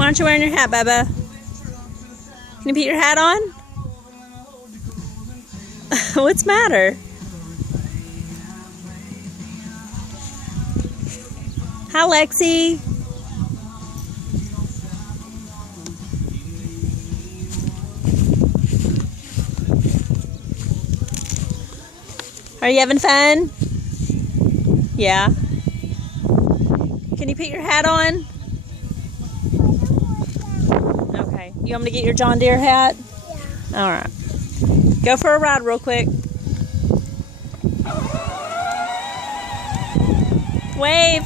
Why aren't you wearing your hat, Bubba? Can you put your hat on? What's the matter? Hi, Lexi. Are you having fun? Yeah. Can you put your hat on? Okay. You want me to get your John Deere hat? Yeah. All right. Go for a ride real quick. Wave.